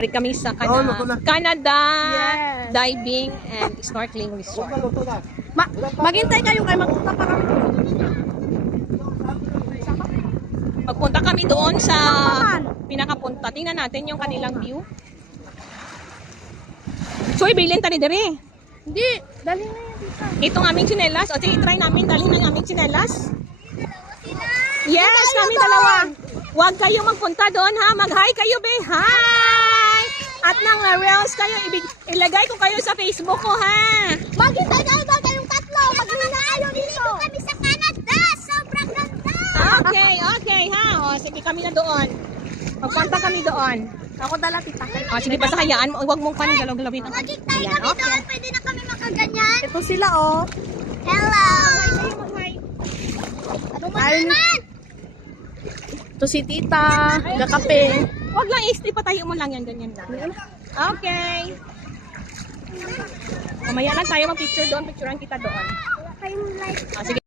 Kami sa Canada Diving and Snorkeling Resort. Maghintay kayo kay magpunta pa kami. Magpunta kami doon sa pinakapunta. Tingnan natin yung kanilang view. So, ibilin tani dire. Hindi, dali na yan dito. Itong aming tsinelas. O, sige, try namin. Dalhin ng aming tsinelas. Yes, kami dalawa. Huwag kayong magpunta doon, ha? Mag-hi kayo, be. Hi! At nang reels kayo, ilagay ko kayo sa Facebook ko, ha? Maghintay kayo doon kayong tatlo. Maghintay kayo dito. Kami sa Canada. Sobrang ganda. Okay, ha? O, sige, kami na doon. Magpunta kami doon. Ako dala tita. O, sige, basta hayaan. Huwag mong galaw-galawin. Maghintay Ayan, kami doon. Pwede na kami makaganyan. Ito sila, oh. Hello. Mag-hi. Ano naman? Ito si tita. Gakape. Huwag lang, ipatayo mo lang yan. Ganyan lang. Okay. Mamaya lang tayo mag-picture doon. Picturean kita doon. Wala kayong like. O, sige.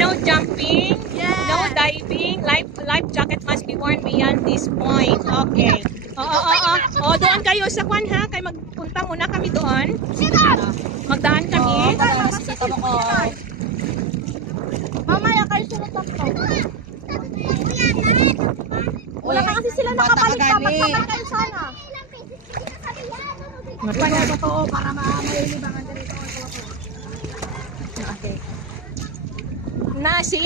No jumping, no diving, life jacket must be worn beyond this point. Okay. Oo. Doon kayo sa kwan, ha? Kaya magpunta muna kami doon. Magdaan kami. Mamaya kayo sila tatlo. Wala na kasi sila nakapalit pa. Magsabay kayo sana. Totoo para mailibangan dito. Okay. Nasi.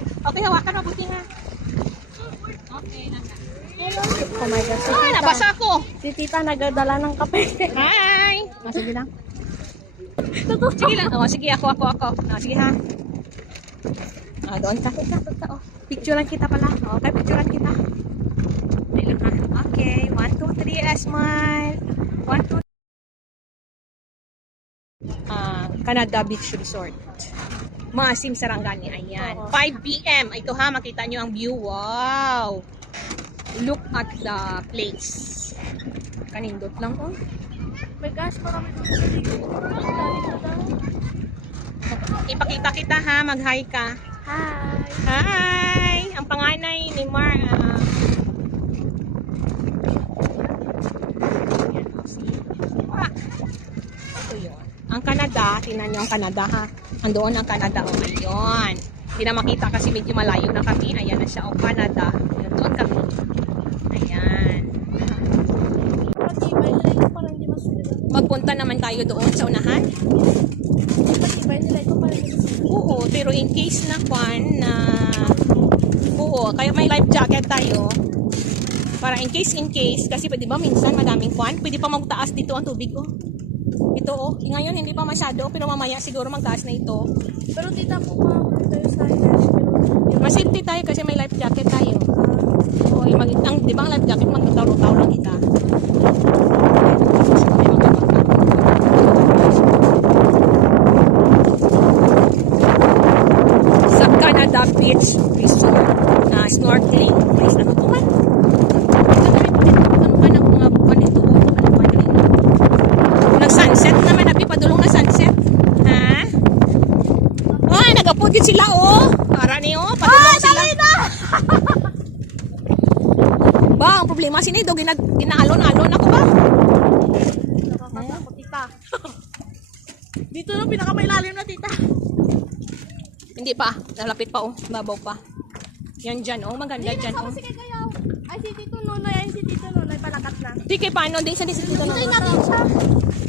Okay, hawakan mabuti nga. Okay, naka. Oh my gosh. Si Ah, nabasa ako. Si tita nagadala ng kape. Hi. Sige lang. Sige lang. Oh, sige ako. Sige ha. Doon ka. Oh. Picturean kita pala. Okay, picturean kita. Dali lang ha. Okay, 1, 2, 3, smile. 1, 2. Canada Beach Resort. Maasim Sarangani. Ayan. 5 p.m. Ito ha, makita nyo ang view. Wow! Look at the place. Kanindot lang oh. My gosh, marami dito. Ipakita kita ha, mag-hi ka. Hi. Hi! Ang panganay ni Mar. Ito yun. Ang Canada, tingnan nyo ang Canada ha. Andoon ang Canada. O, ayun. Hindi na makita kasi medyo malayo na kami. Ayan na siya. O, Canada. Doon kami. Ayan. Magpunta naman tayo doon sa unahan. Oo, pero in case na kaya may life jacket tayo. Para in case, kasi pwede ba minsan madaming pwede pa magtaas dito ang tubig oh. Ito oh, ngayon hindi pa masyado, pero mamaya siguro magtaas na ito. Pero tita po tayo sa Masafety tayo kasi may life jacket tayo. Oo, di ba ang life jacket magtataw-taw lang kita. Sa Canada Beach Resort, snorkeling place. Ano to man? Ano man ang mga buwan nito? Nag-sunset naman, napipadulong na sunset. Ha? Ay, nagapugit sila oh. Para niyo, padulong sila. Ba, ang problema sinido, ginaalon-alon ako ba? Nakakatakot tita. Dito na pinakamailalim na tita. Hindi pa, nalapit pa oh, babaw pa. Yan dyan oh, maganda dyan oh. Sige kayo. Ay si Tito Nonoy, palakat na. Tike, paano din sa dito na? Ito natin siya.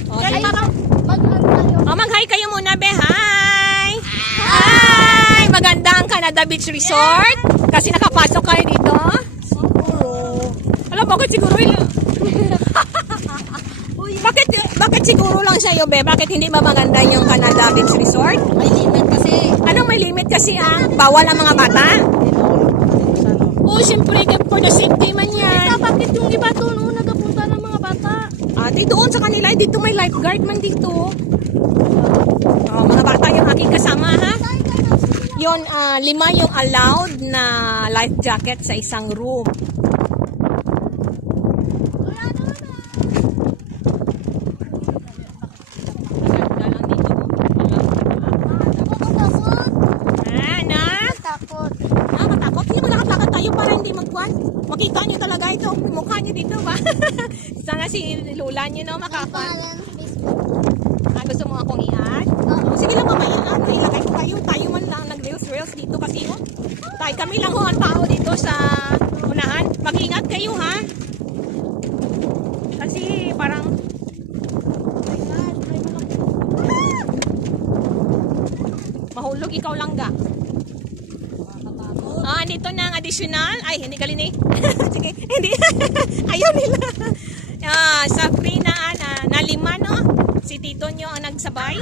Okay. Mag-ano tayo. Mag-hi kayo muna, be. Hi! Hi! Maganda ang Canada Beach Resort. Kasi nakapasok kayo dito. Alam, bakit siguro bakit siguro lang sa'yo, be? Bakit hindi ba maganda yung Canada Beach Resort? May limit kasi. Anong may limit kasi bawal ang mga bata? Oh, siyempre, for the safety man yan. Bakit yung iba doon nagapunta ng mga bata? Doon sa kanila, dito may lifeguard man dito. Mga bata yung aking kasama, ha? Yun, 5 yung allowed na life jacket sa isang room. Takot. Hindi mo magkuhan. Makita nyo talaga itong mukha nyo dito ba? Sana si Lula nyo no, makapal. Gusto mo akong i-add? Sige lang mamaya na, ilagay ko kayo. Tayo man lang nag-reels dito kasi oh. Tayo kami lang ho ang tao dito sa unahan. Mag-ingat kayo ha. Kasi parang mahulog ikaw lang ga. Dito na ang additional. Ay, hindi galing eh. Sige, hindi. Ayaw nila. Sa free na lima, no? Si Tito nyo ang nagsabay.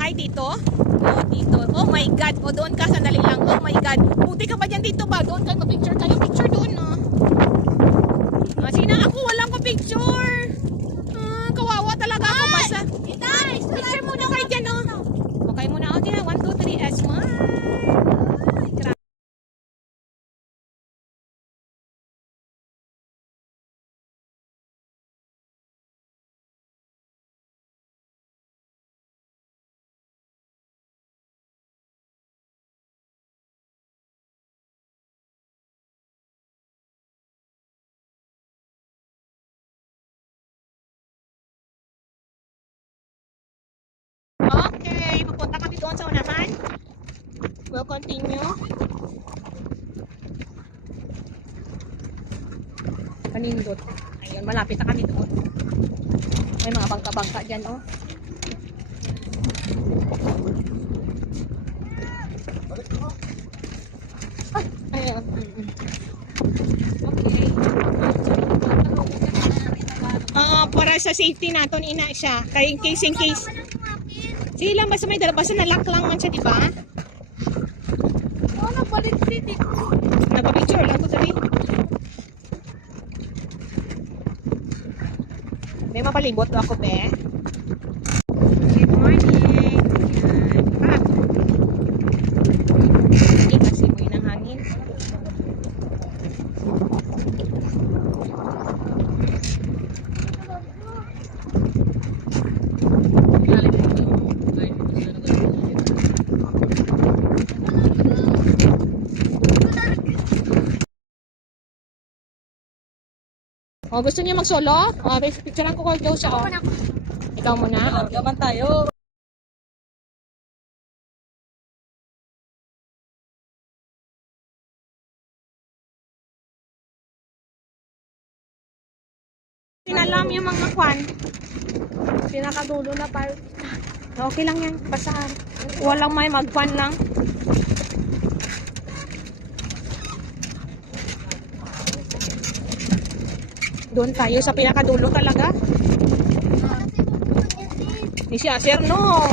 Hi, Tito. Oh, Tito. Oh my God. O, doon ka. Sandali lang. Oh my God. Buti ka pa dyan, Tito ba? Doon kayo. Mag-picture kayo. Picture doon, no? Sige na. Ako walang pa-picture. Kawawa talaga ako. Basta. Picture muna kayo dyan, no? Okay muna. Okay na. 1, 2, 3. Smile. Okay, pupunta kami doon sa unahan. We'll continue. Panindot. Ayun, malapit na kami doon. May mga bangka-bangka dyan, oh. Ay, ayun. Okay. Para sa safety natin, ina siya. Kaya in case. Sige lang, basta may dala. Basta nalock lang man siya, di ba? Oo, nagpalit-palit dito. Nagpa-picture lang ko sabi. May mapalibot ako, be. Good morning. Yan. Hindi kasi mo yun ang hangin. Oh, gusto niyo mag-solo? Oh, picturean ko daw siya. Oh. Ikaw muna. Gaban tayo. Pinalam yung mga kwan. Pinakadulo na part. Okay lang yan. Basta walang may magkwan lang. Doon tayo sa pinakadulo talaga. Ni si Aser, no?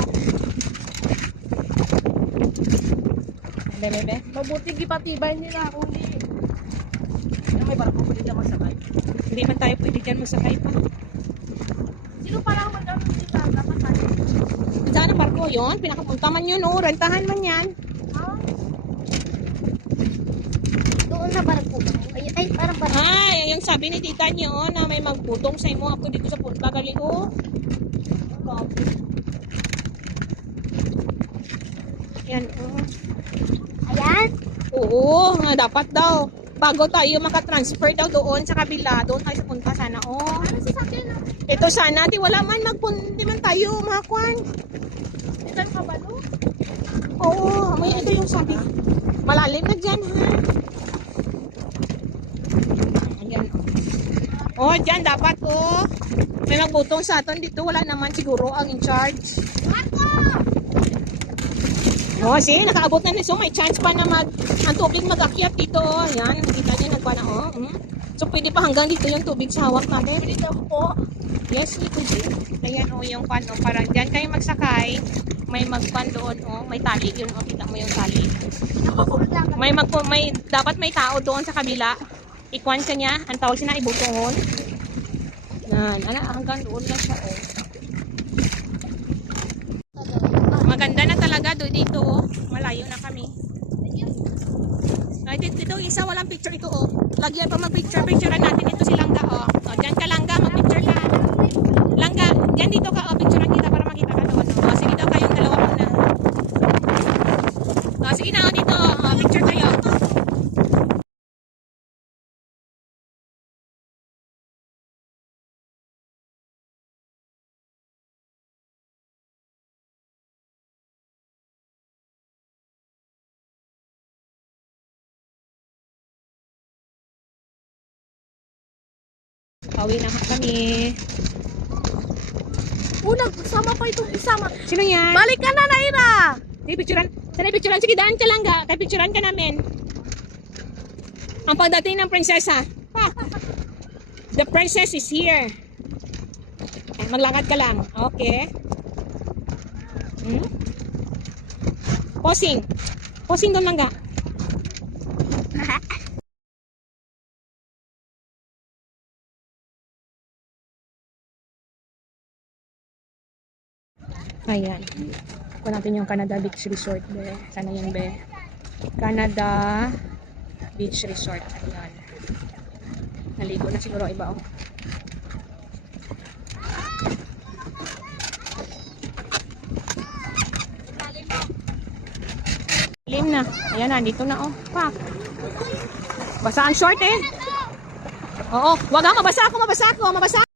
Bebe. Mabuti gipatibay nila kung di. May barko pwede na magsakay. Hindi man tayo pwede dyan magsakay pa. Sino parang mag-ano dito? Dapat tayo. Saan ang barko yun? Pinakapunta man yun, no? Rentahan man yan. Doon na barko. Ay, parang barko. Ay, yung sabi ni tita niyo na may magputong sa imo ako dito sa punta gali oh. Yan oh. Ayan. Oo, dapat daw. Bago tayo makatransfer daw doon sa kabila, doon tayo sa punta sana oh. Ano si Sakin na? Ito sana, di wala man di man tayo makakuan. Ikan ka ba no? Oo, may ito yung sabi. Malalim na dyan ha. Ayan oh. Oh, dyan dapat oh. May magbutong sa atin dito. Wala naman siguro ang in charge. Marco! Oh, see, nakaabot na so may chance pa na ang tubig mag-akyat dito. Oh. Yan, nakita niyo nagpana oh. So pwede pa hanggang dito yung tubig sa hawak natin. Dito po. Yes, ito din. Ayan oh, yung pan oh. Parang dyan kayo magsakay. May magpan doon oh. May tali yun oh. Kita mo yung tali. May dapat may tao doon sa kabila. Ikwan ka niya. Ang tawag siya na ibutongon. Yan. Hanggang doon lang siya oh. Maganda na talaga dito oh. Malayo na kami. Ay, dito isa walang picture ito oh. Lagyan pa mag-picturean natin ito si Langga oh. Oh, diyan ka Langga, mag-picture ka. Langga, diyan dito ka oh, picturean kita para makita ka doon. Oh, sige daw kayong dalawa muna. Oh, sige na oh, dito oh, picture kayo. Pauwi na kami. Unang sama pa itong isama. Sino yan? Balik ka na, Naira! Sige, picturean. Sana picturean. Sige, daan ka lang ga. Kaya picturean ka namin. Ang pagdating ng prinsesa. Pa. The princess is here. Maglakad ka lang. Okay. Posing. Posing doon lang ga. Ayan. Kuha natin yung Canada Beach Resort. Be. Sana yan, be. Canada Beach Resort. Ayan. Naligo na siguro iba, oh. Lim na. Ayan na, dito na, oh. Pak. Basa ang short, eh. Oo. Wag ha, mabasa ako.